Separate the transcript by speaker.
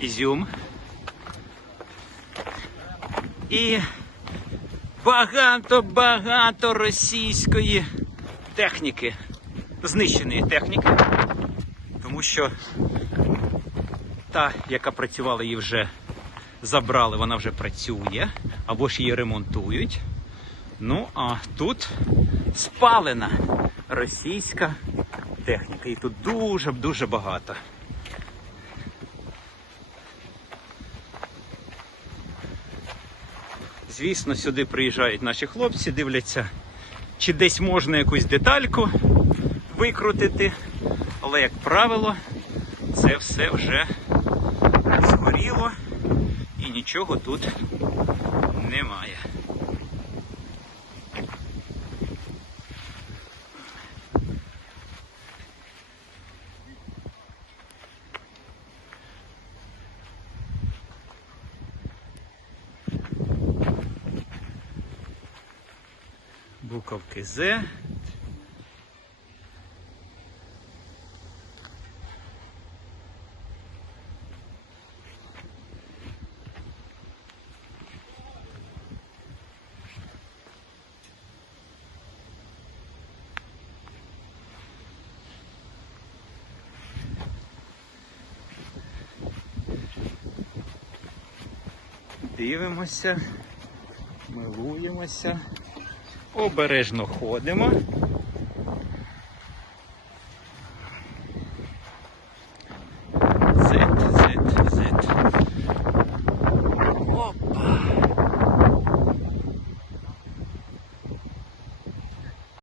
Speaker 1: ізюм. І багато-багато російської техніки, знищеної техніки, тому що та, яка працювала, її вже забрали, вона вже працює, або ж її ремонтують. Ну, а тут спалена російська техніка. І тут дуже-дуже багато. Звісно, сюди приїжджають наші хлопці, дивляться, чи десь можна якусь детальку викрутити. Але, як правило, це все вже згоріло і нічого тут немає. буковки З. Дивимося, милуємося обережно ходимо.